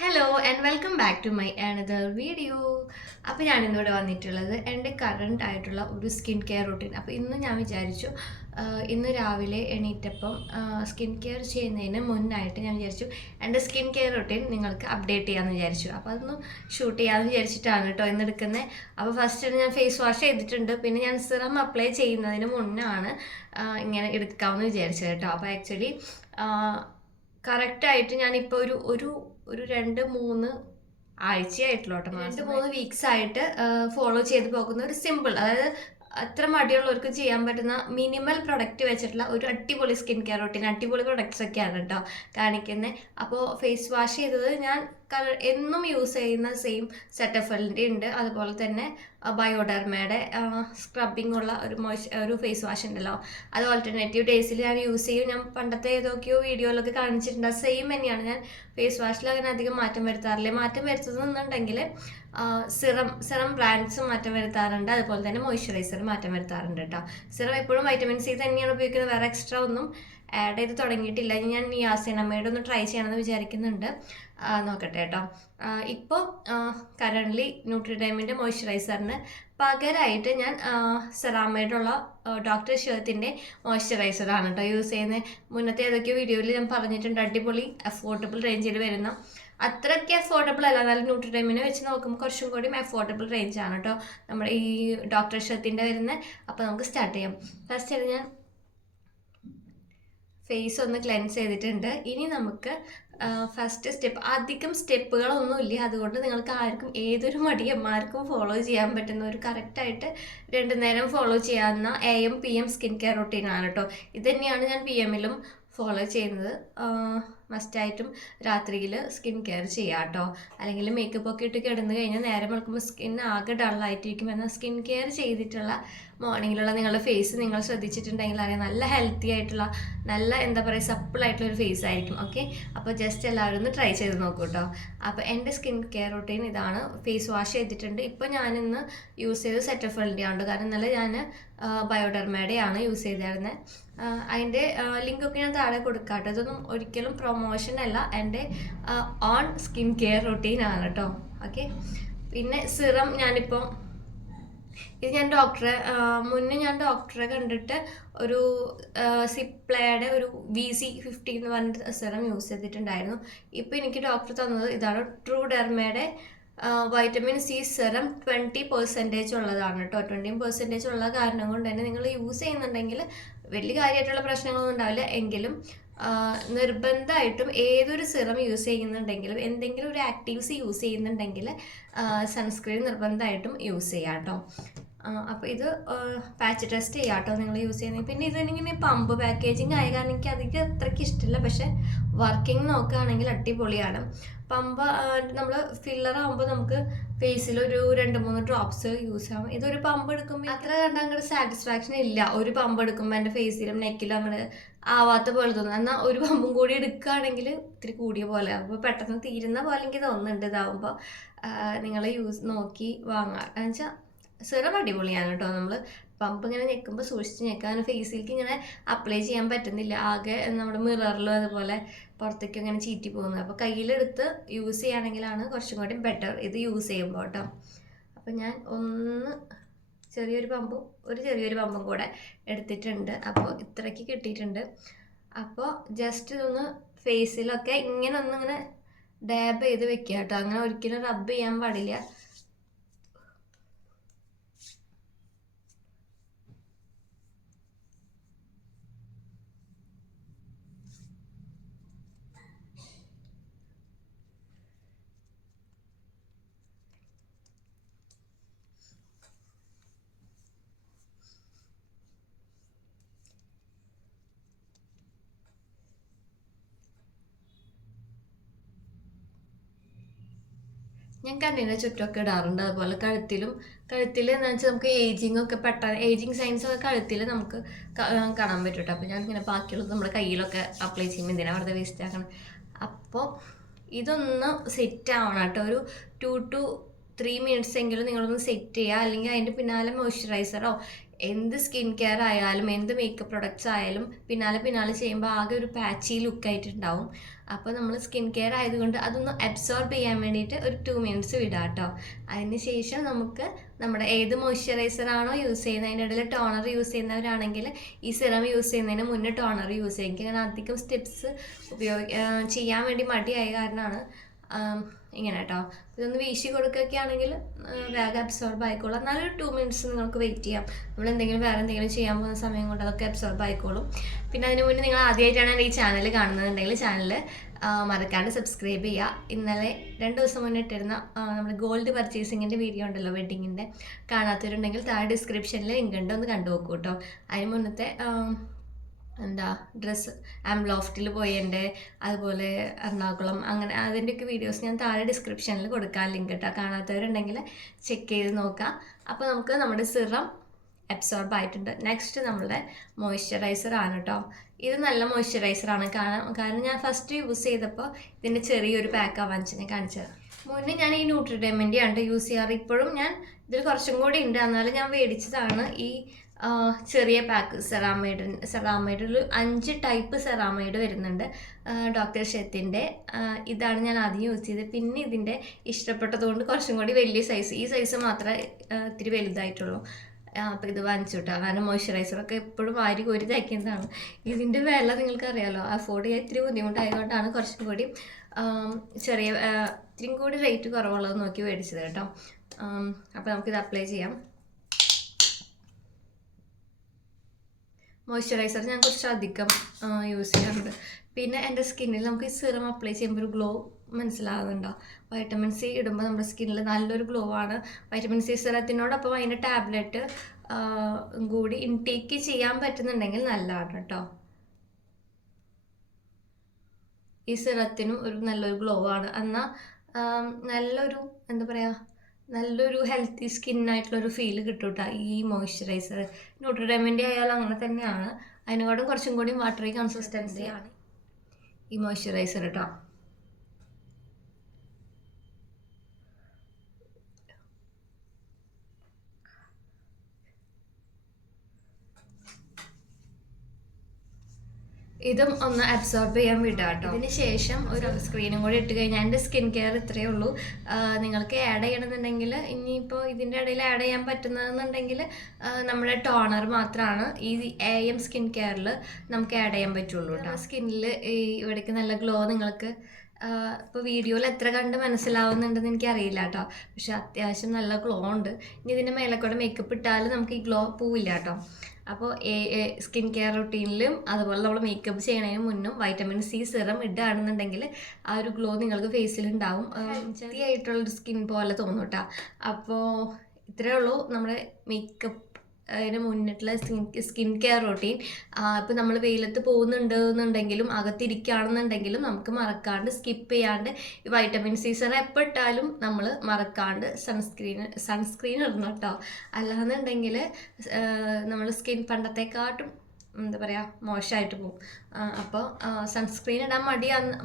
Hello and welcome back to my another video. അപ്പോൾ ഞാനിന്നിവിടെ വന്നിട്ടുള്ളത് എൻ്റെ കറണ്ട് ആയിട്ടുള്ള ഒരു സ്കിൻ കെയർ റൂട്ടീൻ. അപ്പോൾ ഇന്ന് ഞാൻ വിചാരിച്ചു ഇന്ന് രാവിലെ എണീറ്റപ്പം സ്കിൻ കെയർ ചെയ്യുന്നതിന് മുന്നായിട്ട് ഞാൻ വിചാരിച്ചു എൻ്റെ സ്കിൻ കെയർ റൂട്ടീൻ നിങ്ങൾക്ക് അപ്ഡേറ്റ് ചെയ്യാമെന്ന് വിചാരിച്ചു. അപ്പോൾ അതൊന്ന് ഷൂട്ട് ചെയ്യാമെന്ന് വിചാരിച്ചിട്ടാണ് കേട്ടോ ഇന്ന് എടുക്കുന്നത്. അപ്പോൾ ഫസ്റ്റ് ഞാൻ ഫേസ് വാഷ് ചെയ്തിട്ടുണ്ട്. പിന്നെ ഞാൻ സിറം അപ്ലൈ ചെയ്യുന്നതിന് മുന്നാണ് ഇങ്ങനെ എടുക്കാമെന്ന് വിചാരിച്ചത് കേട്ടോ. അപ്പോൾ ആക്ച്വലി കറക്റ്റായിട്ട് ഞാനിപ്പോൾ ഒരു ഒരു 2-3 ആഴ്ചയായിട്ടുള്ളൂ കേട്ടോ. 2-3 വീക്സ് ആയിട്ട് ഫോളോ ചെയ്ത് പോകുന്ന ഒരു സിമ്പിൾ, അതായത് അത്ര മടിയുള്ളവർക്ക് ചെയ്യാൻ പറ്റുന്ന മിനിമൽ പ്രൊഡക്റ്റ് വെച്ചിട്ടുള്ള ഒരു അടിപൊളി സ്കിൻ കെയർ റൂട്ടീൻ, അടിപൊളി പ്രൊഡക്ട്സ് ഒക്കെയാണ് കേട്ടോ കാണിക്കുന്നത്. അപ്പോൾ ഫേസ് വാഷ് ചെയ്തത് ഞാൻ എന്നും യൂസ് ചെയ്യുന്ന സെയിം സെറ്റഫലിൻ്റെ ഉണ്ട്. അതുപോലെ തന്നെ ബയോഡെർമയുടെ സ്ക്രബിംഗ് ഉള്ള ഒരു ഫേസ് വാഷ് ഉണ്ടല്ലോ, അത് ഓൾട്ടർനേറ്റീവ് ഡേയ്സിൽ ഞാൻ യൂസ് ചെയ്യും. ഞാൻ പണ്ടത്തെ ഏതൊക്കെയോ വീഡിയോയിലൊക്കെ കാണിച്ചിട്ടുണ്ട്. സെയിം തന്നെയാണ്. ഞാൻ ഫേസ് വാഷിൽ അങ്ങനെ അധികം മാറ്റം വരുത്താറില്ല. മാറ്റം വരുത്തുന്നുണ്ടെങ്കിൽ സിറം ബ്രാൻഡ്സും മാറ്റം വരുത്താറുണ്ട്. അതുപോലെ തന്നെ മോയ്സ്ചറൈസർ മാറ്റം വരുത്താറുണ്ട് കേട്ടോ. സിറം എപ്പോഴും വൈറ്റമിൻ സി തന്നെയാണ് ഉപയോഗിക്കുന്നത്. വേറെ എക്സ്ട്രാ ഒന്നും ആഡ് ചെയ്ത് തുടങ്ങിയിട്ടില്ല. ഞാൻ നിയാസിനമൈഡ് ഒന്ന് ട്രൈ ചെയ്യണമെന്ന് വിചാരിക്കുന്നുണ്ട്. നോക്കട്ടെ കേട്ടോ. ഇപ്പോൾ കറൻ്റ്ലി ന്യൂട്രിഡൈമിൻ്റെ മോയ്സ്ചറൈസറിന് പകരമായിട്ട് ഞാൻ സെറാമൈഡുള്ള ഡോക്ടർ ഷേർത്തിൻ്റെ മോയ്സ്ചറൈസറാണ് കേട്ടോ യൂസ് ചെയ്യുന്നത്. മുന്നത്തെ ഏതൊക്കെയോ വീഡിയോയിൽ ഞാൻ പറഞ്ഞിട്ടുണ്ട്. അടിപൊളി അഫോർഡബിൾ റേഞ്ചിൽ വരുന്ന, അത്രയ്ക്ക് അഫോർഡബിൾ അല്ല, എന്നാലും ന്യൂട്രിഡൈമിനെ വെച്ച് നോക്കുമ്പോൾ കുറച്ചും കൂടി അഫോർഡബിൾ റേഞ്ചാണ് കേട്ടോ നമ്മുടെ ഈ ഡോക്ടർ ഷേർത്തിൻ്റെ വരുന്നത്. അപ്പോൾ നമുക്ക് സ്റ്റാർട്ട് ചെയ്യാം. ഫസ്റ്റ് ഞാൻ ഫേസ് ഒന്ന് ക്ലെൻസ് ചെയ്തിട്ടുണ്ട്. ഇനി നമുക്ക് ഫസ്റ്റ് സ്റ്റെപ്പ്, അധികം സ്റ്റെപ്പുകളൊന്നുമില്ല. അതുകൊണ്ട് നിങ്ങൾക്ക് ആർക്കും, ഏതൊരു മടിയന്മാർക്കും ഫോളോ ചെയ്യാൻ പറ്റുന്ന ഒരു കറക്റ്റായിട്ട് 2 നേരം ഫോളോ ചെയ്യാവുന്ന AM PM സ്കിൻ കെയർ റൊട്ടീനാണ് കേട്ടോ. ഇത് തന്നെയാണ് ഞാൻ PMലും ഫോളോ ചെയ്യുന്നത്. മസ്റ്റായിട്ടും രാത്രിയിൽ സ്കിൻ കെയർ ചെയ്യാം കേട്ടോ. അല്ലെങ്കിൽ മേക്കപ്പ് ഒക്കെ ഇട്ട് കിടന്നു കഴിഞ്ഞാൽ നേരം വെളുക്കുമ്പോൾ സ്കിൻ ആകെ ഡള്ളായിട്ടിരിക്കും. എന്നാൽ സ്കിൻ കെയർ ചെയ്തിട്ടുള്ള മോർണിംഗിലുള്ള നിങ്ങളുടെ ഫേസ് നിങ്ങൾ ശ്രദ്ധിച്ചിട്ടുണ്ടെങ്കിൽ അറിയാം, നല്ല ഹെൽത്തി ആയിട്ടുള്ള, നല്ല എന്താ പറയുക, സപ്പിളായിട്ടുള്ളൊരു ഫേസ് ആയിരിക്കും. ഓക്കെ, അപ്പോൾ ജസ്റ്റ് എല്ലാവരും ഒന്ന് ട്രൈ ചെയ്ത് നോക്കൂ കേട്ടോ. അപ്പോൾ എൻ്റെ സ്കിൻ കെയർ റൂട്ടീൻ ഇതാണ്. ഫേസ് വാഷ് ചെയ്തിട്ടുണ്ട്. ഇപ്പോൾ ഞാനിന്ന് യൂസ് ചെയ്ത് സെറ്റഫലിൻ്റെ ആണ്. കാരണം ഇന്നലെ ഞാൻ ബയോഡെർമയുടെയാണ് യൂസ് ചെയ്തിരുന്നത്. അതിൻ്റെ ലിങ്കൊക്കെ ഞാൻ താഴെ കൊടുക്കാം കേട്ടോ. ഇതൊന്നും ഒരിക്കലും പ്രൊമോഷൻ അല്ല, എൻ്റെ ഓൺ സ്കിൻ കെയർ റൂട്ടീൻ ആണ് കേട്ടോ. ഓക്കെ, പിന്നെ സിറം ഞാനിപ്പോൾ ഇത് ഞാൻ മുന്നേ ഞാൻ ഡോക്ടറെ കണ്ടിട്ട് ഒരു സിപ്ലയുടെ ഒരു VC50 എന്ന് പറഞ്ഞിട്ട് സിറം യൂസ് ചെയ്തിട്ടുണ്ടായിരുന്നു. ഇപ്പോൾ എനിക്ക് ഡോക്ടർ തന്നത് ഇതാണ്, ട്രൂ ഡെർമയുടെ വൈറ്റമിൻ സി സിറം 20% ഉള്ളതാണ് കേട്ടോ. 20% ഉള്ള കാരണം കൊണ്ട് തന്നെ നിങ്ങൾ യൂസ് ചെയ്യുന്നുണ്ടെങ്കിൽ വലിയ കാര്യമായിട്ടുള്ള പ്രശ്നങ്ങളൊന്നും ഉണ്ടാവില്ല. എങ്കിലും നിർബന്ധമായിട്ടും ഏതൊരു സിറം യൂസ് ചെയ്യുന്നുണ്ടെങ്കിലും, എന്തെങ്കിലും ഒരു ആക്റ്റീവ്സ് യൂസ് ചെയ്യുന്നുണ്ടെങ്കിൽ സൺസ്ക്രീൻ നിർബന്ധമായിട്ടും യൂസ് ചെയ്യാം കേട്ടോ. അപ്പോൾ ഇത് പാച്ച് ടെസ്റ്റ് ചെയ്യാം കേട്ടോ നിങ്ങൾ യൂസ് ചെയ്യുന്നത്. പിന്നെ ഇതിനിങ്ങനെ പമ്പ് പാക്കേജിങ് ആയ കാരണം എനിക്ക് അധികം അത്രയ്ക്ക് ഇഷ്ടമില്ല. പക്ഷേ വർക്കിംഗ് നോക്കുകയാണെങ്കിൽ അടിപൊളിയാണ്. പമ്പ് നമ്മൾ ഫില്ലറാകുമ്പോൾ നമുക്ക് ഫേസിൽ ഒരു 2-3 ഡ്രോപ്സ് യൂസ് ആകും. ഇതൊരു പമ്പ് എടുക്കുമ്പോൾ അത്ര കണ്ടാൽ അങ്ങോട്ട് സാറ്റിസ്ഫാക്ഷൻ ഇല്ല. ഒരു പമ്പ് എടുക്കുമ്പോൾ എൻ്റെ ഫേസിലും നെക്കിലും അങ്ങോട്ട് ആവാത്ത പോലെ തോന്നും. എന്നാൽ ഒരു പമ്പും കൂടി എടുക്കുകയാണെങ്കിൽ ഇത്തിരി കൂടിയ പോലെ, അപ്പോൾ പെട്ടെന്ന് തീരുന്ന പോലെ എനിക്ക് തോന്നുന്നുണ്ട്. ഇതാവുമ്പോൾ നിങ്ങൾ നോക്കി വാങ്ങുക. എന്നുവെച്ചാൽ സിറം അടിപൊളിയാണ് കേട്ടോ. നമ്മൾ പമ്പ് ഇങ്ങനെ ഞെക്കുമ്പോൾ സൂക്ഷിച്ച് ഞെക്കാൻ, ഫേസിലേക്ക് ഇങ്ങനെ അപ്ലൈ ചെയ്യാൻ പറ്റുന്നില്ല. ആകെ നമ്മുടെ മിററിലും അതുപോലെ പുറത്തേക്ക് ഇങ്ങനെ ചീറ്റി പോകുന്നത്. അപ്പോൾ കയ്യിലെടുത്ത് യൂസ് ചെയ്യുകയാണെങ്കിലാണ് കുറച്ചും കൂടി ബെറ്റർ ഇത് യൂസ് ചെയ്യുമ്പോൾ കേട്ടോ. അപ്പോൾ ഞാൻ ചെറിയൊരു പമ്പും കൂടെ എടുത്തിട്ടുണ്ട്. അപ്പോൾ ഇത്രയ്ക്ക് കിട്ടിയിട്ടുണ്ട്. അപ്പോൾ ജസ്റ്റ് ഇതൊന്ന് ഫേസിലൊക്കെ ഇങ്ങനെ ഡാബ് ചെയ്ത് വെക്കുക കേട്ടോ. അങ്ങനെ ഒരിക്കലും റബ്ബ് ചെയ്യാൻ പാടില്ല. ഞാൻ കണ്ണിൻ്റെ ചുറ്റുമൊക്കെ ഇടാറുണ്ട്. അതുപോലെ കഴുത്തിൽ എന്താണെന്ന് വെച്ചാൽ നമുക്ക് ഏജിങ് സൈൻസ് ഒക്കെ കഴുത്തിൽ നമുക്ക് കാണാൻ പറ്റും കേട്ടോ. അപ്പോൾ ഞാൻ ഇങ്ങനെ ബാക്കിയുള്ളത് നമ്മുടെ കയ്യിലൊക്കെ അപ്ലൈ ചെയ്യുമ്പോൾ എന്തിനാണ് വെറുതെ വേസ്റ്റ് ആക്കണം. അപ്പോൾ ഇതൊന്ന് സെറ്റ് ആവണം കേട്ടോ. ഒരു 2-3 മിനിറ്റ്സ് എങ്കിലും നിങ്ങളൊന്ന് സെറ്റ് ചെയ്യുക. അല്ലെങ്കിൽ അതിൻ്റെ പിന്നാലെ മോയ്സ്ചറൈസറോ എന്ത് സ്കിൻ കെയർ ആയാലും എന്ത് മേക്കപ്പ് പ്രൊഡക്ട്സ് ആയാലും പിന്നാലെ ചെയ്യുമ്പോൾ ആകെ ഒരു പാച്ചി ലുക്കായിട്ടുണ്ടാവും. അപ്പോൾ നമ്മൾ സ്കിൻ കെയർ ആയതുകൊണ്ട് അതൊന്ന് അബ്സോർബ് ചെയ്യാൻ വേണ്ടിയിട്ട് ഒരു 2 മിനിറ്റ്സ് വിടാം കേട്ടോ. അതിന് ശേഷം നമുക്ക് നമ്മുടെ ഏത് മോയ്സ്ചറൈസർ ആണോ യൂസ് ചെയ്യുന്നത് അതിൻ്റെ ഇടയിൽ ടോണർ യൂസ് ചെയ്യുന്നവരാണെങ്കിൽ ഈ സിറം യൂസ് ചെയ്യുന്നതിന് മുന്നേ ടോണർ യൂസ് ചെയ്യും. എനിക്ക് അങ്ങനെ അധികം സ്റ്റെപ്സ് ചെയ്യാൻ വേണ്ടി മടിയായ കാരണമാണ് ഇങ്ങനെ കേട്ടോ. ഇതൊന്ന് വീശി കൊടുക്കുകയൊക്കെ ആണെങ്കിൽ വേഗം അബ്സോർബ് ആയിക്കോളും. എന്നാലും ഒരു 2 മിനിറ്റ്സ് നിങ്ങൾക്ക് വെയിറ്റ് ചെയ്യാം. നമ്മൾ എന്തെങ്കിലും വേറെ എന്തെങ്കിലും ചെയ്യാൻ പോകുന്ന സമയം കൊണ്ട് അതൊക്കെ അബ്സോർബ് ആയിക്കോളും. പിന്നെ അതിന് മുന്നേ നിങ്ങൾ ആദ്യമായിട്ടാണ് ഈ ചാനൽ കാണുന്നതെങ്കിൽ ചാനൽ മറക്കാണ്ട് സബ്സ്ക്രൈബ് ചെയ്യുക. ഇന്നലെ 2 ദിവസം മുന്നേ ഇട്ടിരുന്ന നമ്മുടെ ഗോൾഡ് പർച്ചേസിങ്ങിൻ്റെ വീഡിയോ ഉണ്ടല്ലോ, വെഡ്ഡിങ്ങിൻ്റെ, കാണാത്തവരുണ്ടെങ്കിൽ താഴെ ഡിസ്ക്രിപ്ഷനിൽ ലിങ്ക് ഉണ്ട്, ഒന്ന് കണ്ടു നോക്കൂ കേട്ടോ. അതിന് മുന്നത്തെ ഡ്രസ്സ് ആംലോഫ്റ്റിൽ പോയതിൻ്റെ, അതുപോലെ എറണാകുളം, അങ്ങനെ അതിൻ്റെയൊക്കെ വീഡിയോസ് ഞാൻ താഴെ ഡിസ്ക്രിപ്ഷനിൽ കൊടുക്കാം, ലിങ്ക് കേട്ടോ. കാണാത്തവരുണ്ടെങ്കിൽ ചെക്ക് ചെയ്ത് നോക്കാം. അപ്പോൾ നമുക്ക് നമ്മുടെ സിറം അബ്സോർബ് ആയിട്ടുണ്ട്. നെക്സ്റ്റ് നമ്മളുടെ മോയ്സ്ചറൈസർ ആണ് കേട്ടോ. ഇത് നല്ല മോയ്സ്ചറൈസറാണ്. കാരണം ഞാൻ ഫസ്റ്റ് യൂസ് ചെയ്തപ്പോൾ ഇതിൻ്റെ ചെറിയൊരു പാക്കാണ് വാങ്ങിച്ചത്, ഞാൻ കാണിച്ചത്. മുന്നേ ഞാൻ ഈ ന്യൂട്രിഡെമിൻ്റെ ആണ് യൂസ് ചെയ്യാറ്. ഇപ്പോഴും ഞാൻ ഇതിൽ കുറച്ചും കൂടി ഉണ്ട്, എന്നാലും ഞാൻ മേടിച്ചതാണ് ഈ ചെറിയ പാക്ക്. സെറാമൈഡിൽ 5 ടൈപ്പ് സെറാമൈഡ് വരുന്നുണ്ട്. ഡോക്ടർ ഷെത്തിൻ്റെ ഇതാണ് ഞാൻ ആദ്യം യൂസ് ചെയ്തത്. പിന്നെ ഇതിൻ്റെ ഇഷ്ടപ്പെട്ടതുകൊണ്ട് കുറച്ചും കൂടി വലിയ സൈസ്, ഈ സൈസ് മാത്രമേ ഇത്തിരി വലുതായിട്ടുള്ളൂ. അപ്പോൾ ഇത് വാങ്ങിച്ചു കിട്ടുക. കാരണം മോയ്സ്ചറൈസറൊക്കെ എപ്പോഴും വാരി കോരി തയ്ക്കുന്നതാണ്. ഇതിൻ്റെ വില നിങ്ങൾക്കറിയാമല്ലോ, അഫോർഡ് ചെയ്യാൻ ഇത്തിരി ബുദ്ധിമുട്ടായതുകൊണ്ടാണ് കുറച്ചും കൂടി ഇത്തിരി കൂടി റേറ്റ് കുറവുള്ളത് നോക്കി മേടിച്ചത് കേട്ടോ. അപ്പോൾ നമുക്കിത് അപ്ലൈ ചെയ്യാം. മോയ്സ്ചറൈസർ ഞാൻ കുറച്ചധികം യൂസ് ചെയ്യാറുണ്ട്. പിന്നെ എൻ്റെ സ്കിന്നിൽ നമുക്ക് ഈ സിറം അപ്ലൈ ചെയ്യുമ്പോൾ ഒരു ഗ്ലോ മനസ്സിലാകുന്നുണ്ടോ? വൈറ്റമിൻ സി ഇടുമ്പോൾ നമ്മുടെ സ്കിന്നിൽ നല്ലൊരു ഗ്ലോ ആണ്. വൈറ്റമിൻ സി സിറത്തിനോടൊപ്പം അതിൻ്റെ ടാബ്ലറ്റ് കൂടി ഇൻടേക്ക് ചെയ്യാൻ പറ്റുന്നുണ്ടെങ്കിൽ നല്ലതാണ് കേട്ടോ. ഈ സിറത്തിനും ഒരു നല്ലൊരു ഗ്ലോ ആണ്. എന്നാൽ നല്ലൊരു എന്താ പറയുക, നല്ലൊരു ഹെൽത്തി സ്കിന്നായിട്ടുള്ളൊരു ഫീൽ കിട്ടും കേട്ടോ ഈ മോയ്സ്ചറൈസർ. ന്യൂട്രിഡെമിൻ്റെ ആയാലും അങ്ങനെ തന്നെയാണ്. അതിനോടും കുറച്ചും കൂടി വാട്ടറി കൺസിസ്റ്റൻസിയാണ് ഈ മോയ്സ്ചറൈസർ കേട്ടോ. ഇതും ഒന്ന് അബ്സോർബ് ചെയ്യാൻ വിടാം കേട്ടോ. ഇതിന് ശേഷം ഒരു സ്ക്രീനും കൂടി ഇട്ട് കഴിഞ്ഞാൽ എൻ്റെ സ്കിൻ കെയർ ഇത്രയേ ഉള്ളൂ. നിങ്ങൾക്ക് ആഡ് ചെയ്യണമെന്നുണ്ടെങ്കിൽ, ഇനിയിപ്പോൾ ഇതിൻ്റെ ഇടയിൽ ആഡ് ചെയ്യാൻ പറ്റുന്നതെന്നുണ്ടെങ്കിൽ നമ്മുടെ ടോണർ മാത്രമാണ് ഈ AM സ്കിൻ കെയറിൽ നമുക്ക് ആഡ് ചെയ്യാൻ പറ്റുള്ളൂ കേട്ടോ. സ്കിന്നിൽ ഇവിടേക്ക് നല്ല ഗ്ലോ നിങ്ങൾക്ക് ഇപ്പോൾ വീഡിയോയിൽ എത്ര കണ്ട് മനസ്സിലാവുന്നുണ്ടെന്ന് എനിക്കറിയില്ല കേട്ടോ. പക്ഷെ അത്യാവശ്യം നല്ല ഗ്ലോ ഉണ്ട്. ഇനി ഇതിൻ്റെ മേലെക്കൂടെ മേക്കപ്പ് ഇട്ടാലും നമുക്ക് ഈ ഗ്ലോ പോവില്ല കേട്ടോ. അപ്പോൾ സ്കിൻ കെയർ റൊട്ടീനിലും അതുപോലെ നമ്മൾ മേക്കപ്പ് ചെയ്യണതിന് മുന്നും വൈറ്റമിൻ സി സിറം ഇടുകയാണെന്നുണ്ടെങ്കിൽ ആ ഒരു ഗ്ലോ നിങ്ങൾക്ക് ഫേസിലുണ്ടാവും. വൃത്തിയായിട്ടുള്ളൊരു സ്കിൻ പോലെ തോന്നും കേട്ടോ. അപ്പോൾ ഇത്രയേ ഉള്ളൂ നമ്മുടെ മേക്കപ്പ് അതിന് മുന്നിട്ടുള്ള സ്കിൻ കെയർ റൊട്ടീൻ. ഇപ്പോൾ നമ്മൾ വെയിലത്ത് പോകുന്നുണ്ടെന്നുണ്ടെങ്കിലും അകത്തിരിക്കുകയാണെന്നുണ്ടെങ്കിലും നമുക്ക് മറക്കാണ്ട് സ്കിപ്പ് ചെയ്യാണ്ട് ഈ വൈറ്റമിൻ സി സിറം എപ്പോൾ ഇട്ടാലും നമ്മൾ മറക്കാണ്ട് സൺസ്ക്രീൻ ഇടണം കേട്ടോ. അല്ലാന്നുണ്ടെങ്കിൽ നമ്മൾ സ്കിൻ പണ്ടത്തെക്കാട്ടും എന്താ പറയുക മോശമായിട്ട് പോകും. അപ്പോൾ സൺസ്ക്രീൻ ഇടാൻ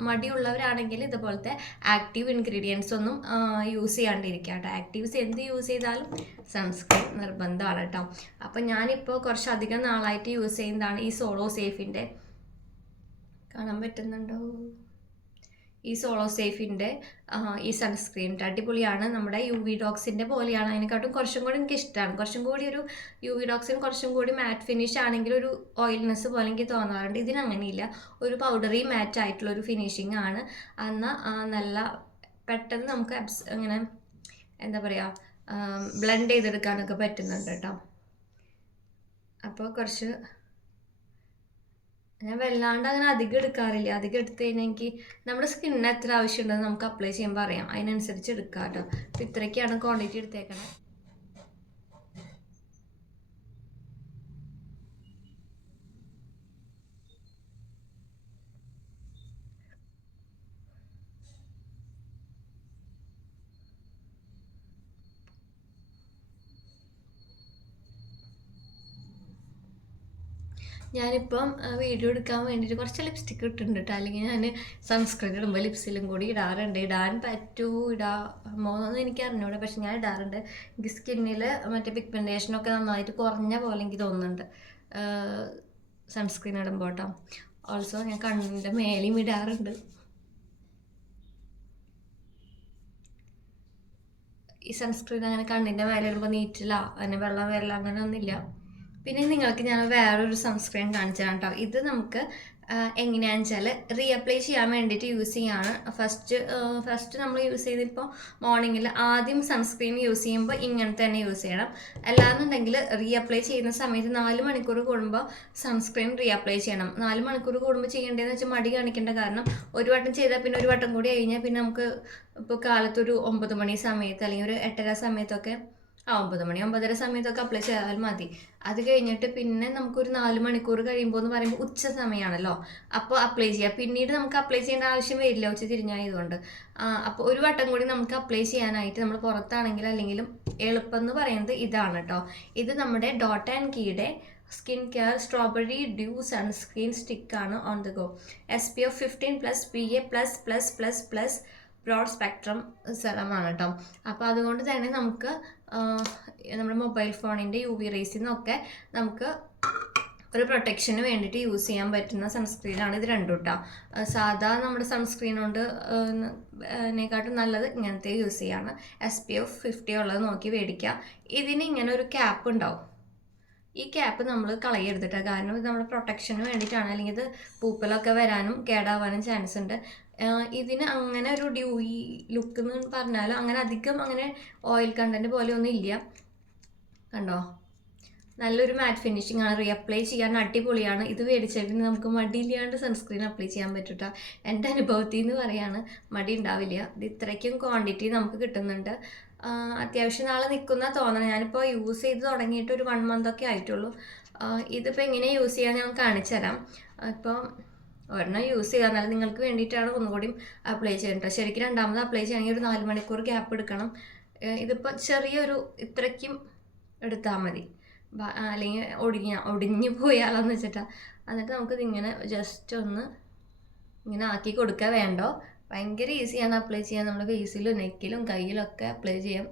മടിയുള്ളവരാണെങ്കിൽ ഇതുപോലത്തെ ആക്റ്റീവ് ഇൻഗ്രീഡിയൻസ് ഒന്നും യൂസ് ചെയ്യാണ്ടിരിക്കുക കേട്ടോ. ആക്റ്റീവ്സ് എന്ത് യൂസ് ചെയ്താലും സൺസ്ക്രീൻ നിർബന്ധമാണ് കേട്ടോ. അപ്പോൾ ഞാനിപ്പോൾ കുറച്ചധികം നാളായിട്ട് യൂസ് ചെയ്യുന്നതാണ് ഈ സോളോ സേഫിൻ്റെ, കാണാൻ പറ്റുന്നുണ്ടോ, ഈ സോളോ സേഫിൻ്റെ ഈ സൺസ്ക്രീൻ അടിപൊളിയാണ്. നമ്മുടെ UV ഡോക്സിൻ്റെ പോലെയാണ്, അതിനെക്കാട്ടും കുറച്ചും കൂടി എനിക്ക് ഇഷ്ടമാണ്. കുറച്ചും കൂടി ഒരു UV ഡോക്സിന് കുറച്ചും കൂടി മാറ്റ് ഫിനിഷ് ആണെങ്കിൽ ഒരു ഓയിൽനെസ് പോലെ എനിക്ക് തോന്നാറുണ്ട്. ഇതിനങ്ങനെയില്ല, ഒരു പൗഡറി മാറ്റ് ആയിട്ടുള്ളൊരു ഫിനിഷിംഗ് ആണ്. എന്നാൽ നല്ല പെട്ടെന്ന് നമുക്ക് ഇങ്ങനെ എന്താ പറയുക ബ്ലെൻഡ് ചെയ്തെടുക്കാനൊക്കെ പറ്റുന്നുണ്ട് കേട്ടോ. അപ്പോൾ കുറച്ച് ഞാൻ വല്ലാണ്ട് അങ്ങനെ അധികം എടുക്കാറില്ല. അധികം എടുത്തു കഴിഞ്ഞാൽ എനിക്ക് നമ്മുടെ സ്കിന്നിന് എത്ര ആവശ്യമുണ്ടെന്ന് നമുക്ക് അപ്ലൈ ചെയ്യുമ്പോൾ അറിയാം, അതിനനുസരിച്ച് എടുക്കാം കേട്ടോ. അപ്പോൾ ഇത്രയൊക്കെയാണ് ക്വാണ്ടിറ്റി എടുത്തേക്കണേ. ഞാനിപ്പം വീഡിയോ എടുക്കാൻ വേണ്ടിയിട്ട് കുറച്ച് ലിപ്സ്റ്റിക്ക് ഇട്ടിട്ടുണ്ട് കേട്ടോ. അല്ലെങ്കിൽ ഞാൻ സൺസ്ക്രീൻ ഇടുമ്പോൾ ലിപ്സിലും കൂടി ഇടാറുണ്ട്. ഇടാൻ ഇടാമോ എന്ന് എനിക്ക് അറിഞ്ഞൂടെ, പക്ഷെ ഞാൻ ഇടാറുണ്ട്. എനിക്ക് സ്കിന്നിൽ മറ്റേ പിഗ്മെൻറ്റേഷനൊക്കെ നന്നായിട്ട് കുറഞ്ഞ പോലെ എനിക്ക് തോന്നുന്നുണ്ട് സൺസ്ക്രീൻ ഇടുമ്പോൾ കേട്ടോ. ഓൾസോ ഞാൻ കണ്ണിൻ്റെ മേലെയും ഇടാറുണ്ട്. ഈ സൺസ്ക്രീൻ അങ്ങനെ കണ്ണിൻ്റെ മേലെ ഇടുമ്പോൾ നീറ്റില്ല, അങ്ങനെ വെള്ളം വരില്ല, അങ്ങനെ ഒന്നുമില്ല. പിന്നെ നിങ്ങൾക്ക് ഞാൻ വേറൊരു സൺസ്ക്രീൻ കാണിച്ചു തരാം കേട്ടോ. ഇത് നമുക്ക് എങ്ങനെയാണെന്ന് വെച്ചാൽ റീഅപ്ലൈ ചെയ്യാൻ വേണ്ടിയിട്ട് യൂസ് ചെയ്യാണ്. ഫസ്റ്റ് നമ്മൾ യൂസ് ചെയ്തിപ്പോൾ മോർണിംഗിൽ ആദ്യം സൺസ്ക്രീൻ യൂസ് ചെയ്യുമ്പോൾ ഇങ്ങനെ തന്നെ യൂസ് ചെയ്യണം. അല്ലാന്നുണ്ടെങ്കിൽ റീഅപ്ലൈ ചെയ്യുന്ന സമയത്ത് 4 മണിക്കൂർ കൂടുമ്പോൾ സൺസ്ക്രീൻ റീഅപ്ലൈ ചെയ്യണം. 4 മണിക്കൂർ കൂടുമ്പോൾ ചെയ്യേണ്ടതെന്ന് വെച്ചാൽ മടി കാണിക്കേണ്ട. കാരണം ഒരു വട്ടം ചെയ്താൽ പിന്നെ ഒരു വട്ടം കൂടി കഴിഞ്ഞാൽ പിന്നെ നമുക്ക് ഇപ്പോൾ കാലത്തൊരു 9 മണി സമയത്ത് അല്ലെങ്കിൽ ഒരു 8:30 സമയത്തൊക്കെ 9 മണി 9:30 സമയത്തൊക്കെ അപ്ലൈ ചെയ്താൽ മതി. അത് കഴിഞ്ഞിട്ട് പിന്നെ നമുക്കൊരു 4 മണിക്കൂർ കഴിയുമ്പോൾ എന്ന് പറയുമ്പോൾ ഉച്ച സമയമാണല്ലോ, അപ്പോൾ അപ്ലൈ ചെയ്യാം. പിന്നീട് നമുക്ക് അപ്ലൈ ചെയ്യേണ്ട ആവശ്യം വരില്ല ഉച്ച തിരിഞ്ഞായതുകൊണ്ട്. അപ്പോൾ ഒരു വട്ടം കൂടി നമുക്ക് അപ്ലൈ ചെയ്യാനായിട്ട് നമ്മൾ പുറത്താണെങ്കിലും അല്ലെങ്കിലും എളുപ്പം എന്ന് പറയുന്നത് ഇതാണ് കേട്ടോ. ഇത് നമ്മുടെ ഡോട്ട് ആൻഡ് കീയുടെ skin care strawberry dew sunscreen സ്റ്റിക്കാണ്. On the go SPF 15+ PA++++ broad spectrum സെറമാണ് കേട്ടോ. അപ്പോൾ അതുകൊണ്ട് തന്നെ നമുക്ക് നമ്മുടെ മൊബൈൽ ഫോണിൻ്റെ UV റേസിൽ നിന്നൊക്കെ നമുക്ക് ഒരു പ്രൊട്ടക്ഷന് വേണ്ടിയിട്ട് യൂസ് ചെയ്യാൻ പറ്റുന്ന സൺസ്ക്രീനാണ് ഇത് രണ്ടും കേട്ടോ. സാധാ നമ്മുടെ സൺസ്ക്രീൻ കൊണ്ട് നെക്കാട്ടും നല്ലത് ഇങ്ങനത്തെ യൂസ് ചെയ്യാണ്. SPF 50 ഉള്ളത് നോക്കി മേടിക്കുക. ഇതിന് ഇങ്ങനെ ഒരു ക്യാപ്പ് ഉണ്ടാവും. ഈ ക്യാപ്പ് നമ്മൾ കളയരുതിട്ട്, കാരണം ഇത് നമ്മുടെ പ്രൊട്ടക്ഷന് വേണ്ടിയിട്ടാണ്. അല്ലെങ്കിൽ ഇത് പൂപ്പലൊക്കെ വരാനും കേടാവാനും ചാൻസ് ഉണ്ട്. ഇതിന് അങ്ങനെ ഒരു ഡ്യൂയി ലുക്ക് എന്ന് പറഞ്ഞാൽ അങ്ങനെ അധികം അങ്ങനെ ഓയിൽ കണ്ടൻറ്റ് പോലെ ഒന്നും ഇല്ല. കണ്ടോ, നല്ലൊരു മാറ്റ് ഫിനിഷിംഗ് ആണ്. റീഅപ്ലൈ ചെയ്യാൻ അടിപൊളിയാണ്. ഇത് മേടിച്ചിട്ട് നമുക്ക് മടിയില്ലാണ്ട് സൺസ്ക്രീൻ അപ്ലൈ ചെയ്യാൻ പറ്റൂട്ടോ. എൻ്റെ അനുഭവത്തിൽ നിന്ന് പറയാണ്, മടി ഉണ്ടാവില്ല. ഇത് ഇത്രയ്ക്കും ക്വാണ്ടിറ്റി നമുക്ക് കിട്ടുന്നുണ്ട്. അത്യാവശ്യം നാളെ നിൽക്കുന്ന തോന്നണം. ഞാനിപ്പോൾ യൂസ് ചെയ്ത് തുടങ്ങിയിട്ട് ഒരു 1 മന്തൊക്കെ ആയിട്ടുള്ളൂ. ഇതിപ്പോൾ എങ്ങനെ യൂസ് ചെയ്യാൻ ഞാൻ കാണിച്ചു തരാം. ഇപ്പോൾ ഒരെണ്ണം യൂസ് ചെയ്യുക, എന്നാലും നിങ്ങൾക്ക് വേണ്ടിയിട്ടാണ് ഒന്നുകൂടിയും അപ്ലൈ ചെയ്യേണ്ടത്. ശരിക്കും രണ്ടാമത് അപ്ലൈ ചെയ്യണമെങ്കിൽ ഒരു 4 മണിക്കൂർ ഗ്യാപ്പ് എടുക്കണം. ഇതിപ്പോൾ ചെറിയൊരു ഇത്രയ്ക്കും എടുത്താൽ മതി, അല്ലെങ്കിൽ ഒടിഞ്ഞു പോയാലെന്ന് വെച്ചിട്ടാണ്. എന്നിട്ട് നമുക്കിതിങ്ങനെ ജസ്റ്റ് ഒന്ന് ഇങ്ങനെ ആക്കി കൊടുക്കുക. വേണ്ടോ, ഭയങ്കര ഈസിയാണ് അപ്ലൈ ചെയ്യാൻ. നമ്മുടെ ഫേസിലും നെക്കിലും കയ്യിലൊക്കെ അപ്ലൈ ചെയ്യാം.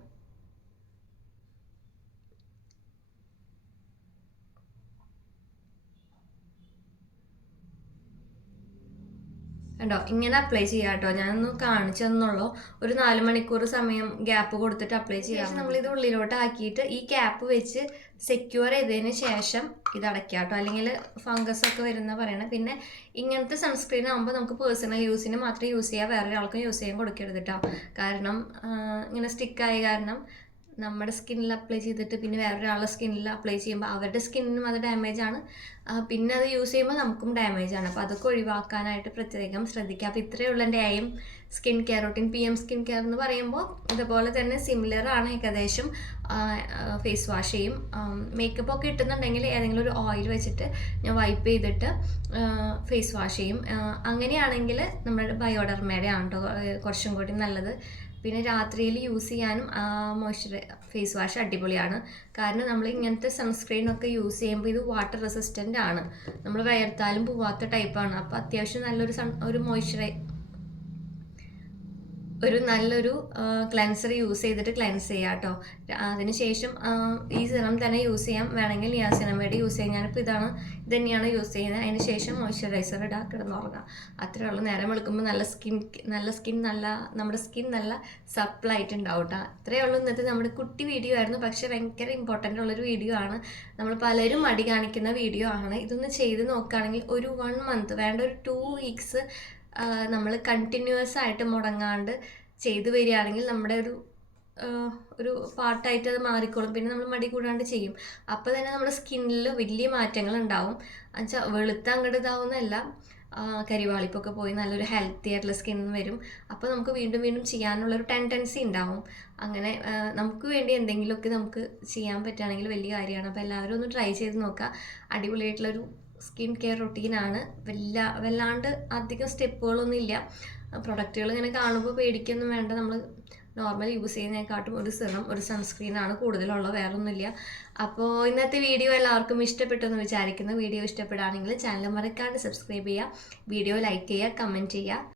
കണ്ടോ, ഇങ്ങനെ അപ്ലൈ ചെയ്യാം കേട്ടോ. ഞാനൊന്ന് കാണിച്ചു തന്നുള്ളൂ. ഒരു 4 മണിക്കൂർ സമയം ഗ്യാപ്പ് കൊടുത്തിട്ട് അപ്ലൈ ചെയ്യാം. നമ്മളിത് ഉള്ളിലോട്ട് ആക്കിയിട്ട് ഈ ക്യാപ്പ് വെച്ച് സെക്യൂർ ചെയ്തതിന് ശേഷം ഇത് അടയ്ക്കാം കേട്ടോ, അല്ലെങ്കിൽ ഫംഗസ് ഒക്കെ വരുന്ന പറയണം. പിന്നെ ഇങ്ങനത്തെ സൺസ്ക്രീൻ ആകുമ്പോൾ നമുക്ക് പേഴ്സണൽ യൂസിന് മാത്രമേ യൂസ് ചെയ്യാം, വേറെ ഒരാൾക്കും യൂസ് ചെയ്യാൻ കൊടുക്കരുത് കേട്ടോ. കാരണം ഇങ്ങനെ സ്റ്റിക്കായ കാരണം നമ്മുടെ സ്കിന്നിൽ അപ്ലൈ ചെയ്തിട്ട് പിന്നെ വേറൊരാളുടെ സ്കിന്നിൽ അപ്ലൈ ചെയ്യുമ്പോൾ അവരുടെ സ്കിന്നിനും അത് ഡാമേജാണ്, പിന്നെ അത് യൂസ് ചെയ്യുമ്പോൾ നമുക്കും ഡാമേജാണ്. അപ്പോൾ അതൊക്കെ ഒഴിവാക്കാനായിട്ട് പ്രത്യേകം ശ്രദ്ധിക്കുക. അപ്പോൾ ഇത്രയേ ഉള്ളൂ എൻ്റെ aim. Skin care routine PM skin care എന്ന് പറയുമ്പോൾ ഇതുപോലെ തന്നെ സിമിലർ ആണ് ഏകദേശം. ഫേസ് വാഷ് ചെയ്യും, മേക്കപ്പ് ഒക്കെ ഇട്ടുന്നുണ്ടെങ്കിൽ ഏതെങ്കിലും ഒരു ഓയിൽ വെച്ചിട്ട് ഞാൻ വൈപ്പ് ചെയ്തിട്ട് ഫേസ് വാഷ് ചെയ്യും. അങ്ങനെയാണെങ്കിൽ നമ്മുടെ ബയോഡർമയുടെ ആണ് കേട്ടോ കുറച്ചും കൂടി നല്ലത്. പിന്നെ രാത്രിയിൽ യൂസ് ചെയ്യാനും ഫേസ് വാഷ് അടിപൊളിയാണ്. കാരണം നമ്മൾ ഇങ്ങനത്തെ സൺസ്ക്രീനൊക്കെ യൂസ് ചെയ്യുമ്പോൾ ഇത് വാട്ടർ റെസിസ്റ്റൻ്റ് ആണ്, നമ്മൾ വിയർത്താലും പോവാത്ത ടൈപ്പാണ്. അപ്പോൾ അത്യാവശ്യം നല്ലൊരു നല്ലൊരു ക്ലെൻസർ യൂസ് ചെയ്തിട്ട് ക്ലെൻസ് ചെയ്യാം കേട്ടോ. അതിനുശേഷം ഈ സിറം തന്നെ യൂസ് ചെയ്യാം, വേണമെങ്കിൽ നിയാസിനമൈഡ് യൂസ് ചെയ്യാം. ഞാനിപ്പോൾ ഇത് തന്നെയാണ് യൂസ് ചെയ്യുന്നത്. അതിന് ശേഷം മോയ്സ്ചറൈസർ ഇടുക, കിടന്നുറങ്ങുക. അത്രേ ഉള്ളൂ. നേരം വെളുക്കുമ്പോൾ നമ്മുടെ സ്കിൻ നല്ല സപ്പിളായിട്ട് ഉണ്ടാവും കേട്ടോ. അത്രയേ ഉള്ളൂ ഇന്നത്തെ നമ്മുടെ കുട്ടി വീഡിയോ ആയിരുന്നു. പക്ഷേ ഭയങ്കര ഇമ്പോർട്ടൻ്റ് ഉള്ളൊരു വീഡിയോ ആണ്. നമ്മൾ പലരും മടി കാണിക്കുന്ന വീഡിയോ ആണ്. ഇതൊന്ന് ചെയ്ത് നോക്കുകയാണെങ്കിൽ ഒരു 1 മന്ത് വേണ്ട, ഒരു 2 വീക്സ് നമ്മൾ കണ്ടിന്യൂസ് ആയിട്ട് മുടങ്ങാണ്ട് ചെയ്തു വരികയാണെങ്കിൽ നമ്മുടെ ഒരു പാർട്ടായിട്ട് അത് മാറിക്കോളും. പിന്നെ നമ്മൾ മടി കൂടാണ്ട് ചെയ്യും. അപ്പോൾ തന്നെ നമ്മുടെ സ്കിന്നിൽ വലിയ മാറ്റങ്ങൾ ഉണ്ടാവും. എന്നുവെച്ചാൽ വെളുത്ത അങ്ങോട്ട് ഇതാവുന്നതല്ല, കരിവാളിപ്പൊക്കെ പോയി നല്ലൊരു ഹെൽത്തി ആയിട്ടുള്ള സ്കിൻ വരും. അപ്പോൾ നമുക്ക് വീണ്ടും വീണ്ടും ചെയ്യാനുള്ളൊരു ടെൻഡൻസി ഉണ്ടാവും. അങ്ങനെ നമുക്ക് വേണ്ടി എന്തെങ്കിലുമൊക്കെ നമുക്ക് ചെയ്യാൻ പറ്റുകയാണെങ്കിൽ വലിയ കാര്യമാണ്. അപ്പോൾ എല്ലാവരും ഒന്ന് ട്രൈ ചെയ്ത് നോക്കുക. അടിപൊളിയായിട്ടുള്ളൊരു സ്കിൻ കെയർ റൊട്ടീനാണ്. വല്ലാണ്ട് അധികം സ്റ്റെപ്പുകളൊന്നും ഇല്ല. പ്രൊഡക്റ്റുകൾ ഇങ്ങനെ കാണുമ്പോൾ പേടിക്കൊന്നും വേണ്ട. നമ്മൾ നോർമൽ യൂസ് ചെയ്യുന്നതിനെക്കാട്ടും ഒരു സിറം ഒരു സൺസ്ക്രീനാണ് കൂടുതലുള്ളത്, വേറെ ഒന്നുമില്ല. അപ്പോൾ ഇന്നത്തെ വീഡിയോ എല്ലാവർക്കും ഇഷ്ടപ്പെട്ടെന്ന് വിചാരിക്കുന്നു. വീഡിയോ ഇഷ്ടപ്പെടുകയാണെങ്കിൽ ചാനൽ മറക്കാണ്ട് സബ്സ്ക്രൈബ് ചെയ്യുക, വീഡിയോ ലൈക്ക് ചെയ്യുക, കമൻറ്റ് ചെയ്യുക.